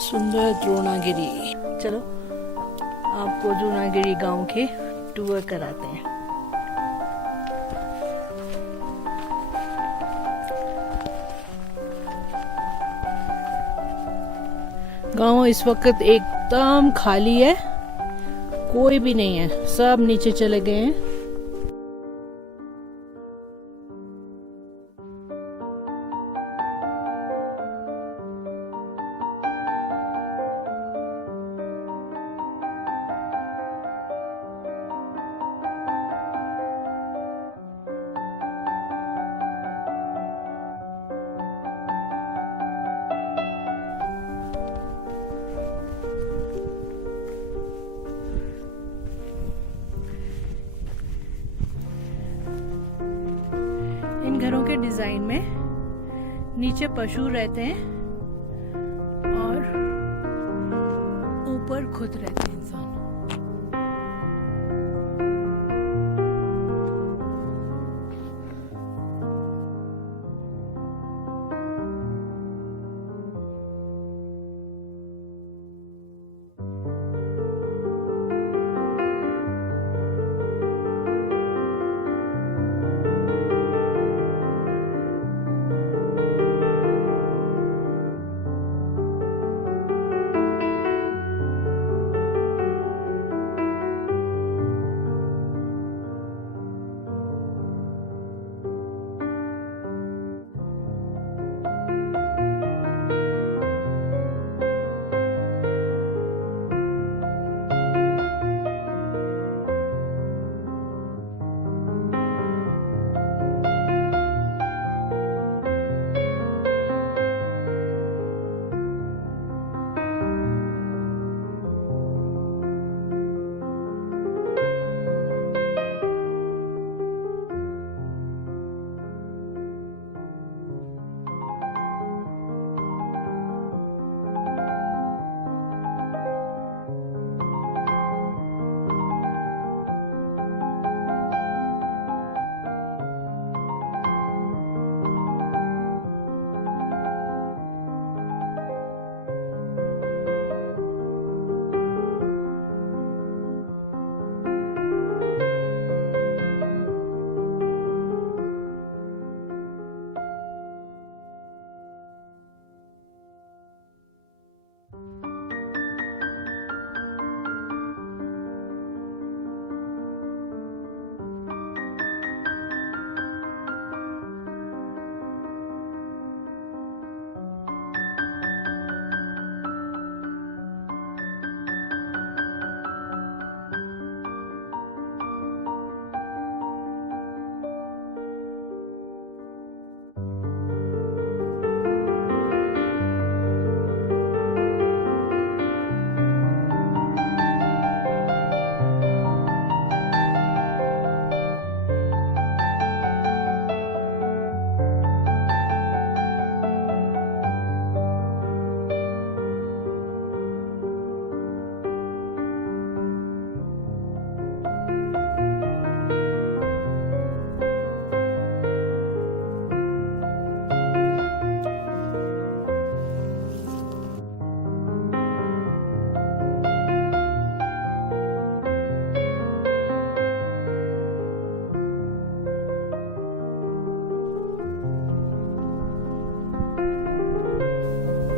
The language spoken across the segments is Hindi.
सुंदर द्रोणागिरी। चलो आपको द्रोणागिरी गांव के टूर कराते हैं। गांव इस वक्त एकदम खाली है, कोई भी नहीं है, सब नीचे चले गए हैं। इन घरों के डिजाइन में नीचे पशु रहते हैं और ऊपर खुद रहते हैं इंसान।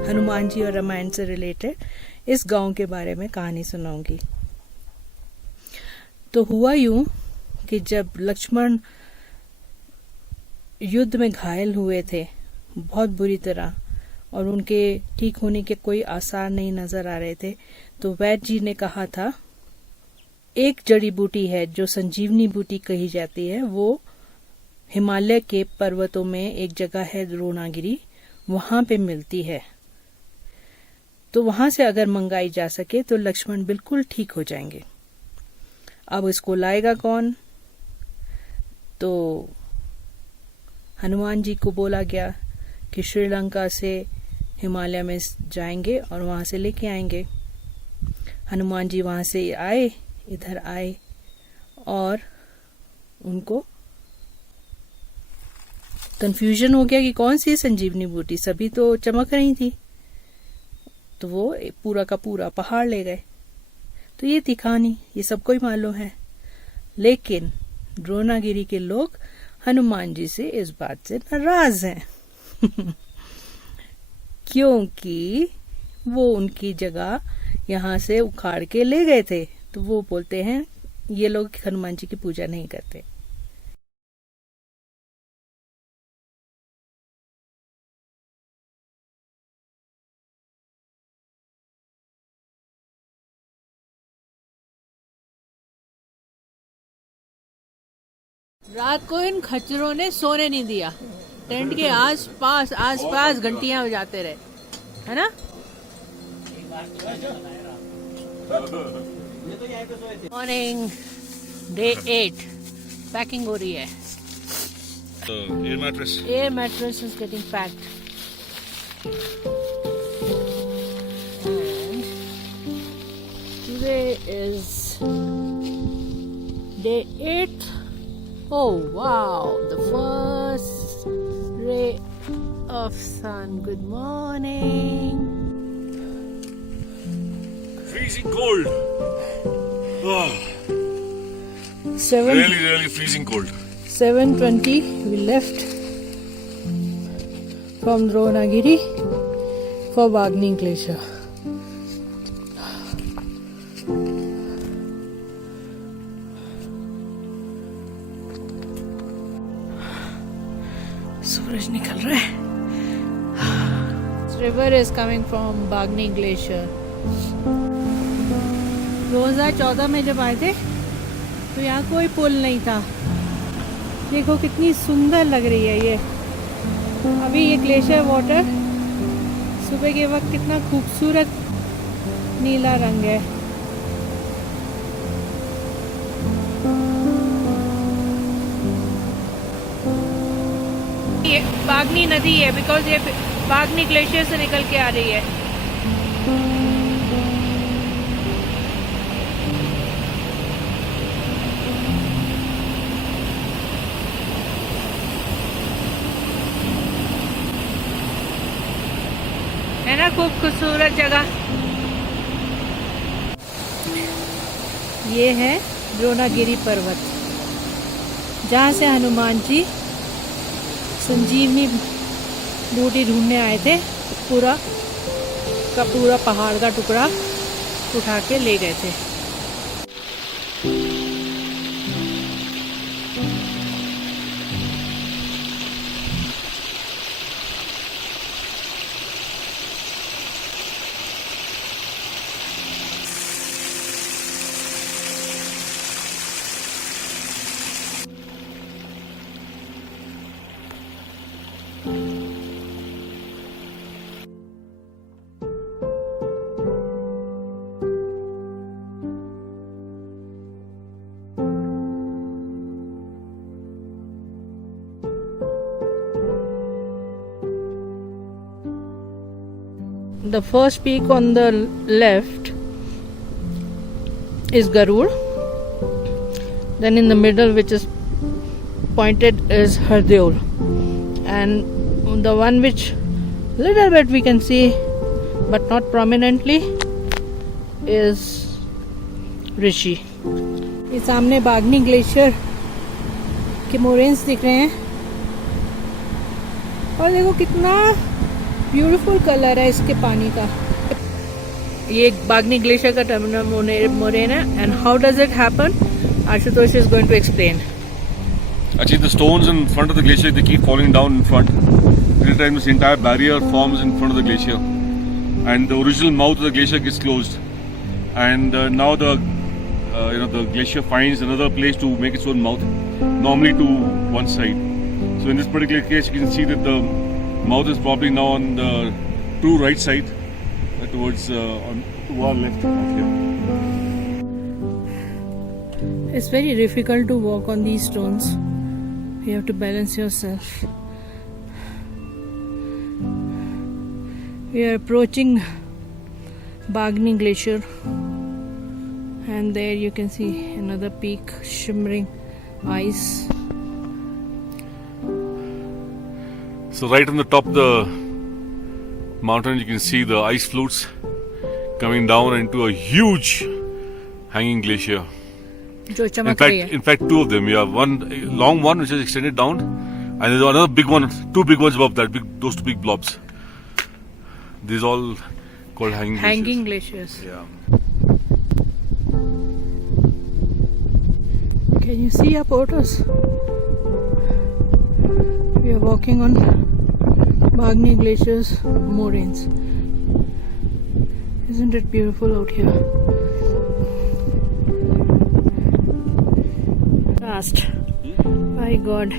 हनुमान जी और रामायण से रिलेटेड इस गांव के बारे में कहानी सुनाऊंगी। तो हुआ यूं कि जब लक्ष्मण युद्ध में घायल हुए थे बहुत बुरी तरह और उनके ठीक होने के कोई आसार नहीं नजर आ रहे थे, तो वैद्य जी ने कहा था एक जड़ी बूटी है जो संजीवनी बूटी कही जाती है, वो हिमालय के पर्वतों में एक जगह है द्रोणागिरी, वहां पे मिलती है। तो वहां से अगर मंगाई जा सके तो लक्ष्मण बिल्कुल ठीक हो जाएंगे। अब इसको लाएगा कौन? तो हनुमान जी को बोला गया कि श्रीलंका से हिमालय में जाएंगे और वहां से लेके आएंगे। हनुमान जी वहां से आए, इधर आए और उनको कंफ्यूजन हो गया कि कौन सी संजीवनी बूटी, सभी तो चमक रही थी। तो वो पूरा का पूरा पहाड़ ले गए। तो ये थी कहानी, ये सबको ही मालूम है। लेकिन द्रोणागिरी के लोग हनुमान जी से इस बात से नाराज हैं क्योंकि वो उनकी जगह यहाँ से उखाड़ के ले गए थे। तो वो बोलते हैं ये लोग हनुमान जी की पूजा नहीं करते। रात को इन खच्चरों ने सोने नहीं दिया, टेंट के आस पास घंटियां बजाते रहे, है ना। मॉर्निंग, डे 8, पैकिंग हो रही है। Air mattress is getting packed. Today is day 8. Oh wow, the first ray of sun. Good morning. Freezing cold. Oh, really freezing cold. 7:20 we left from Dronagiri for Bagni Glacier. सूरज निकल रहा है। रिवर इज कमिंग फ्रॉम बागनी ग्लेशियर। 2014 में जब आए थे तो यहाँ कोई पुल नहीं था। देखो कितनी सुंदर लग रही है ये। अभी ये ग्लेशियर वाटर सुबह के वक्त कितना खूबसूरत नीला रंग है। ये बागनी नदी है, बिकॉज ये बागनी ग्लेशियर से निकल के आ रही है। है ना खूब खूबसूरत जगह। ये है द्रोणागिरी पर्वत, जहाँ से हनुमान जी संजीवनी बूटी ढूंढने आए थे। पूरा का पूरा पहाड़ का टुकड़ा उठा के ले गए थे। The first peak on the left is Garud. Then in the middle, which is pointed, is Hardeol. And the one which little bit we can see but not prominently is Rishi. ये सामने बागनी ग्लेशियर के मोरेन्स दिख रहे हैं और देखो कितना ब्यूटीफुल कलर है इसके पानी का। ये बागनी ग्लेशियर का टर्मिनल मोरेन है। And how does it happen? Ashutosh is going to explain. Actually, the stones in front of the glacier, they keep falling down in front. Every time this entire barrier forms in front of the glacier, and the original mouth of the glacier gets closed. And now the glacier finds another place to make its own mouth, normally to one side. So in this particular case, you can see that the mouth is probably now on the true right side, towards to our left here. It's very difficult to walk on these stones. You have to balance yourself. We are approaching Bagni Glacier, and there you can see another peak, shimmering ice. So right on the top, the mountain. You can see the ice floats coming down into a huge hanging glacier. जो चमक रही है. In fact, two of them. You have one long one which is extended down, and there's another big one, two big ones above that. Those two big blobs. These all called hanging glaciers. glaciers. Yeah. Can you see our photos? We are walking on Bagni Glacier's moraines. Isn't it beautiful out here? Last. My God.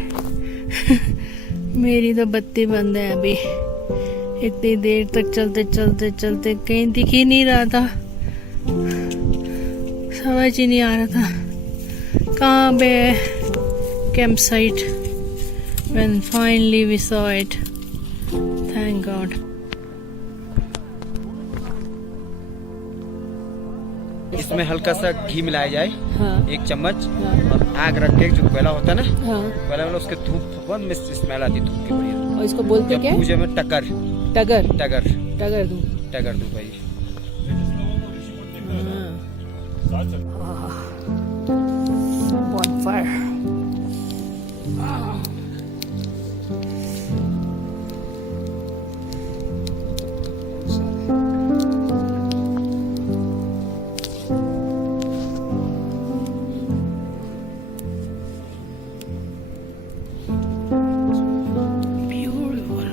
मेरी तो बत्ती बंद है अभी. इतनी देर तक चलते चलते चलते कहीं दिख ही नहीं रहा था. समझ ही नहीं आ रहा था कहाँ पे camp site. When finally we saw it. Thank God. इसमें हल्का सा घी मिलाया जाए. हाँ. 1 चम्मच. हाँ. और आग रख के जो कोयला होता है ना, हाँ. कोयला वाला उसके धूप में स्मेल आती धूप की बढ़िया. और इसको बोलते जब क्या? पूजे में टगर टगर. टगर टगर दूँ. टगर दूं भाई. Bonfire. Beautiful.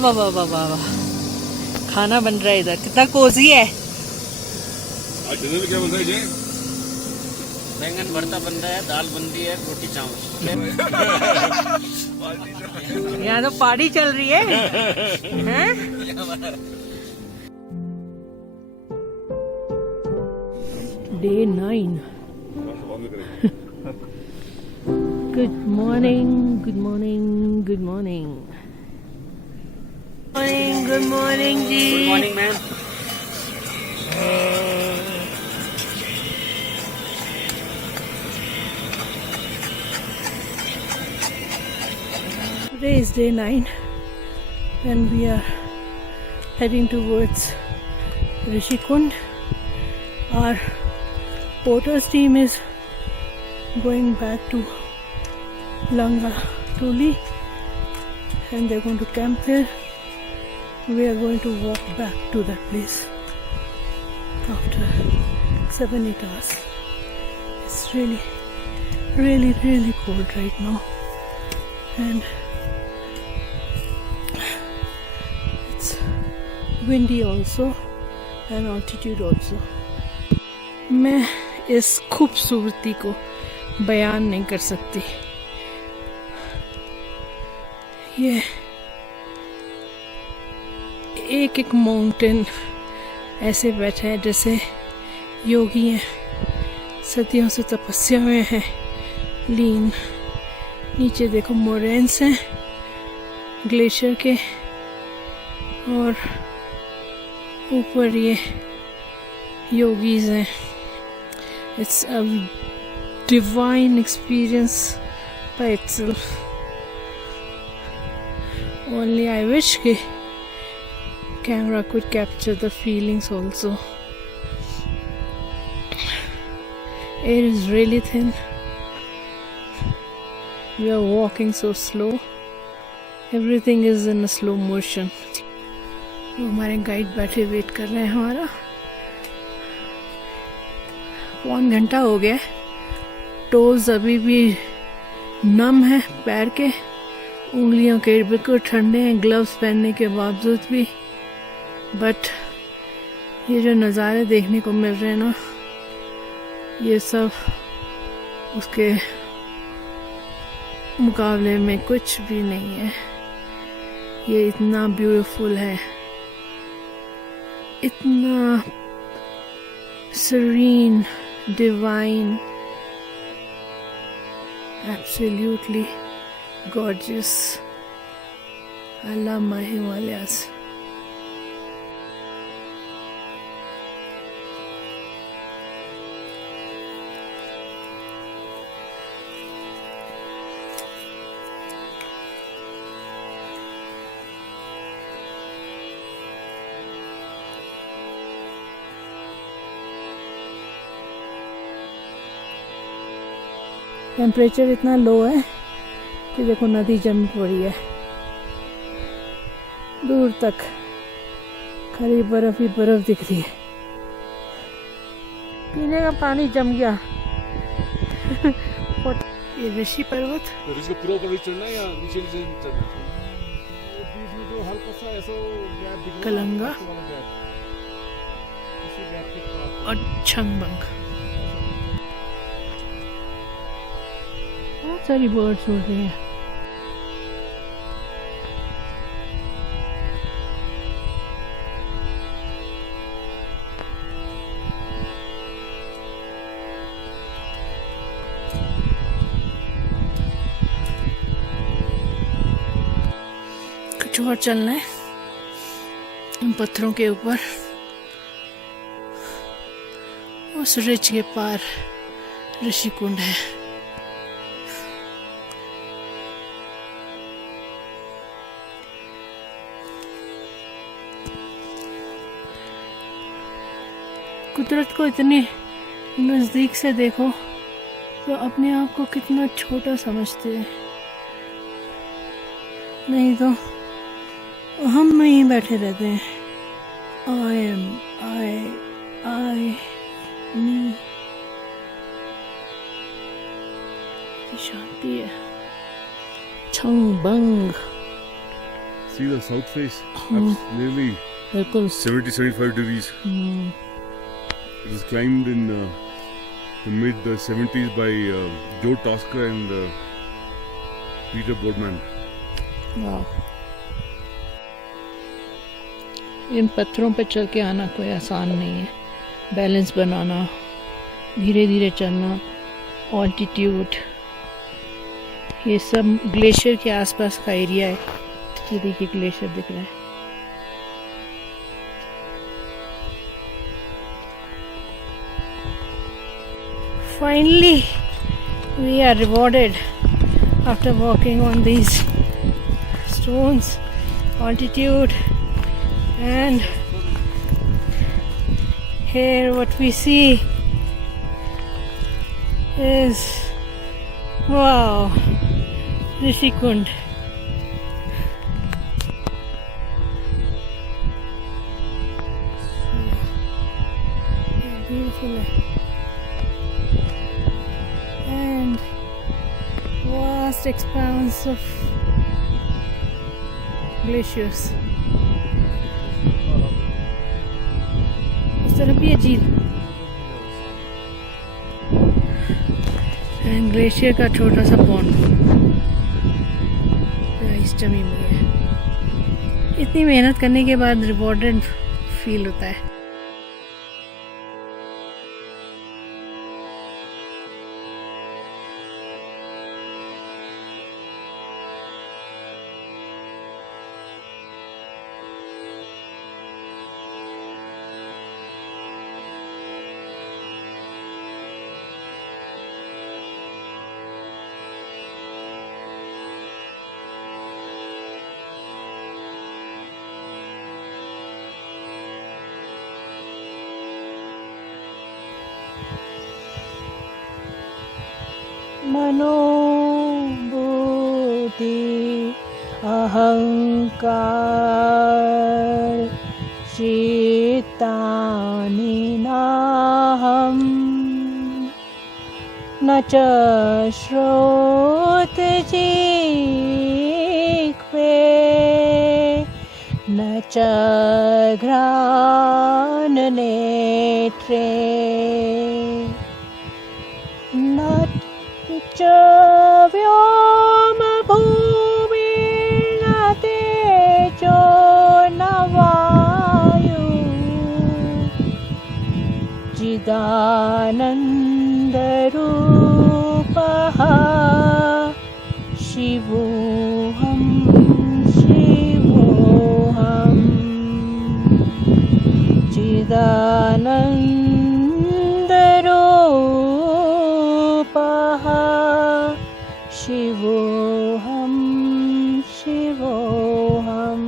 वाह वाह वाह वाह वाह. खाना बन रहा है इधर. कितना कोजी है. आज डिनर में क्या बन रहा है जी? बैंगन भरता बन रहा है, दाल बन रही है, रोटी चावल. यहाँ तो पार्टी चल रही है. हैं? Day 9. Good morning, good morning, good morning. Good morning जी. Good morning ma'am. Today is day 9 and we are heading towards Rishikund. Our porters team is going back to Langa Tuli and they're going to camp there. We are going to walk back to that place after 7-8 hours. It's really, really, really cold right now. And it's windy also and altitude also. मैं इस खूबसूरती को बयान नहीं कर सकती. ये एक एक माउंटेन ऐसे बैठे हैं जैसे योगी हैं. सदियों से तपस्या में हैं लीन. नीचे देखो मोरेन्स हैं ग्लेशियर के और ऊपर ये योगीज हैं. It's a divine experience by itself. Only I wish कि camera could capture the feelings also. Air is really thin. We are walking so slow. Everything is in a slow motion. वो हमारे गाइड बैठे वेट कर रहे हैं हमारा. 1 घंटा हो गया. टोज अभी भी नम है पैर के. उंगलियों के बिल्कुल ठंडे हैं ग्लव्स पहनने के बावजूद भी. बट ये जो नज़ारे देखने को मिल रहे हैं ना, ये सब उसके मुकाबले में कुछ भी नहीं है. ये इतना ब्यूटीफुल है, इतना serene, divine, absolutely gorgeous. I love my Himalayas. Temperature इतना लो है कि देखो नदी जम पड़ी है, दूर तक खाली बर्फ ही बर्फ दिख रही है। पीने का पानी जम गया। ये ऋषि पर्वत तो इसको पूरा ऊपर चढ़ना है या नीचे नीचे चढ़ना है? बीच में जो हल्का सा ऐसा गैप दिख रहा है, कलंगा उस वाला गैप, उसी गैप के पास और छंगबंग। बहुत सारी बर्ड्स उड़ रही हैं। कुछ और चलना है इन पत्थरों के ऊपर। उस रिच के पार ऋषि कुंड है। कुदरत को इतने नजदीक से देखो तो अपने आप को कितना छोटा समझते हैं, नहीं तो हम में ही बैठे रहते हैं। आई एम आई मी। शांति है। छंगबंग See the south face? That's nearly बिल्कुल 70-75 degrees. It was climbed in the mid 70s by Joe Tosca and Peter Boardman. वाह। इन पत्थरों पर चल के आना कोई आसान नहीं है। बैलेंस बनाना, धीरे धीरे चलना, ऑल्टीट्यूड, ये सब ग्लेशियर के आसपास का एरिया है। ये देखिए ग्लेशियर दिख रहा है। Finally, we are rewarded after walking on these stones, altitude, and here what we see is, wow, Rishi Kund. Beautiful and vast expanse of glaciers. उस तरफ भी है झील एंड ग्लेशियर का छोटा सा पॉन्ड आइस जमी हुई है। इतनी मेहनत करने के बाद रिवॉर्डेड फील होता है। मनोबुद्धि अहंकार चित्तानि नाहम् न च श्रोतजिह्वे न च घ्राणनेत्रे न च व्योमभूमिर्न तेजो न वायुः चिदानन्दरूपः शिवोऽहं शिवोऽहं चिदानन्दरूपः शिवोऽहं शिवोऽहम्।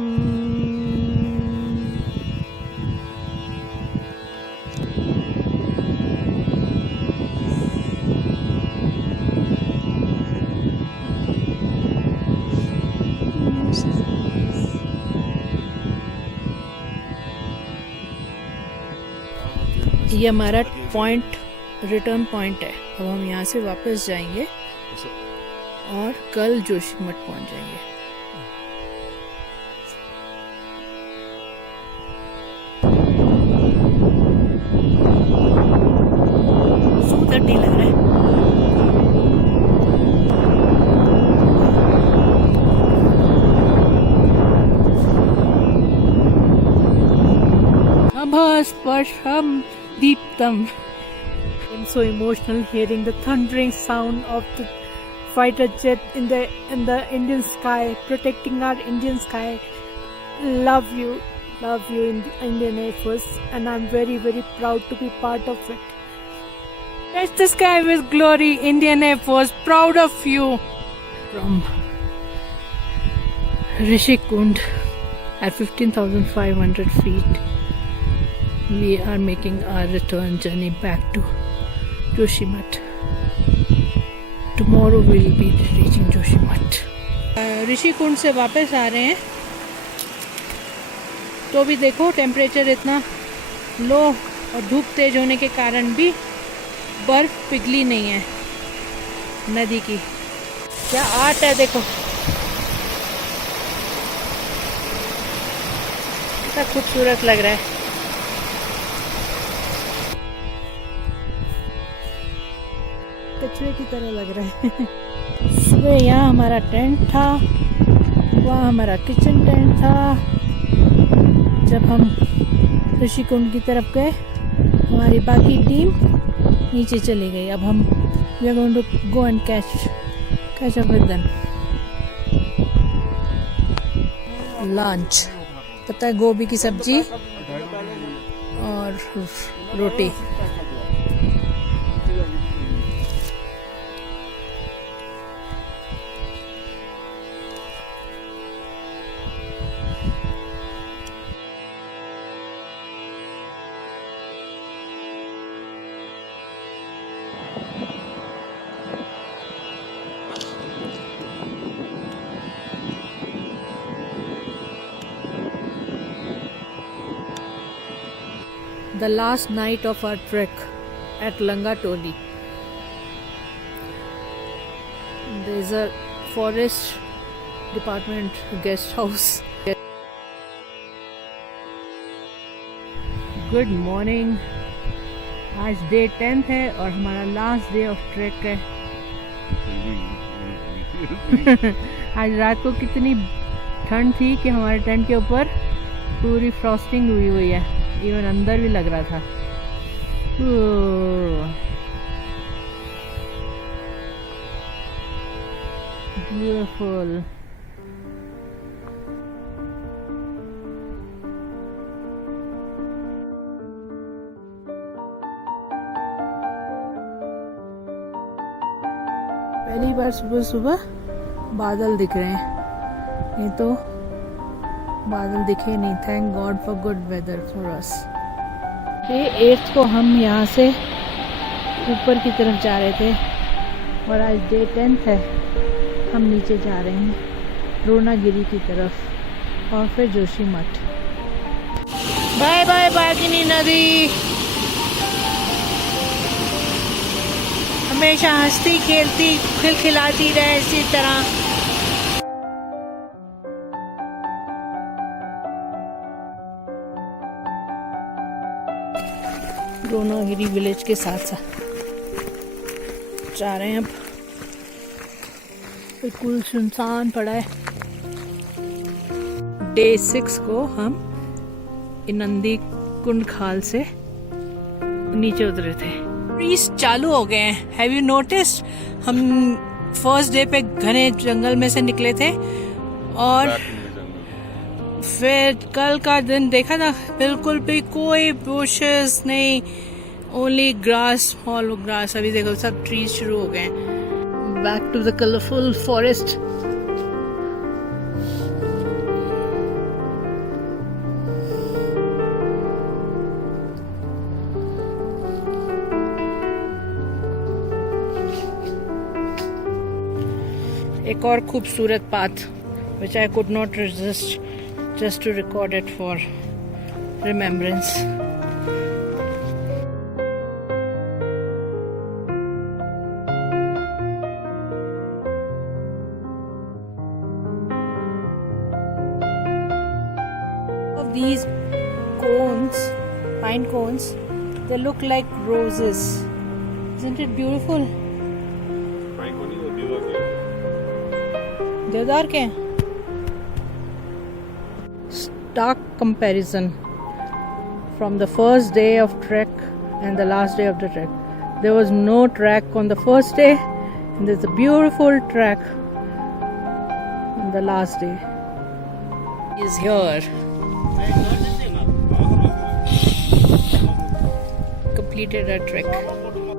ये हमारा पॉइंट, रिटर्न पॉइंट है। अब हम यहाँ से वापस जाएंगे और कल जोशीमठ पहुंच जाएंगे। सुंदर नहीं लग रहा है। Sparsham Deeptam. I'm so emotional hearing the thundering sound of the fighter jet in the Indian sky, protecting our Indian sky. Love you in the Indian Air Force, and I'm very, very proud to be part of it. Touch the sky with glory, Indian Air Force. Proud of you. From Rishikund at 15,500 feet. We are making our return journey back to Joshimath. Tomorrow we will be reaching Joshimath. Rishikund से वापस आ रहे हैं, तो भी देखो टेम्परेचर इतना लो और धूप तेज होने के कारण भी बर्फ पिघली नहीं है नदी की। क्या आर्ट है, देखो कितना खूबसूरत लग रहा है। कचरे की तरह लग रहा है। सुबह यहाँ हमारा टेंट था, वहाँ हमारा किचन टेंट था। जब हम ऋषिकुंड की तरफ गए, हमारी बाकी टीम नीचे चली गई। अब हम we are going to go and catch up with them. Lunch पता है, गोभी की सब्जी और रोटी। The last night of our trek at Langatoli. There is a forest department guest house. Good morning. आज डे 10 है और हमारा लास्ट डे ऑफ ट्रैक है। आज रात को कितनी ठंड थी कि हमारे टेंट के ऊपर पूरी फ्रॉस्टिंग हुई है, इवन अंदर भी लग रहा था। ब्यूटीफुल। पहली बार सुबह सुबह बादल दिख रहे हैं, नहीं तो बादल दिखे नहीं। Thank God for good weather for us. Day 8 को हम यहाँ से ऊपर की तरफ जा रहे थे और आज डे 10 है। हम नीचे जा रहे हैं द्रोणागिरी की तरफ और फिर जोशीमठ। बाय बाय बागिनी नदी। हमेशा हंसती खेलती खिलखिलाती रहे इसी तरह। द्रोणागिरी विलेज के साथ साथ जा रहे हैं। अब बिल्कुल सुनसान पड़ा है। डे 6 को हम नंदी कुंड खाल से नीचे उतरे थे। ट्रीज चालू हो गए हैं। Have you noticed? हम फर्स्ट डे पे घने जंगल में से निकले थे और फिर कल का दिन देखा था, बिल्कुल भी कोई बुशेस नहीं, ओनली ग्रास, ऑल ग्रास। अभी देखो सब ट्रीज शुरू हो गए। Back to the colourful forest. एक और खूबसूरत path which I could not resist just to record it for remembrance. these cones, pine cones, they look like roses. Isn't it beautiful? देवदार के stark comparison from the first day of trek and the last day of the trek. There was no track on the first day, and there's a beautiful track on the last day. Is here. Completed our trek.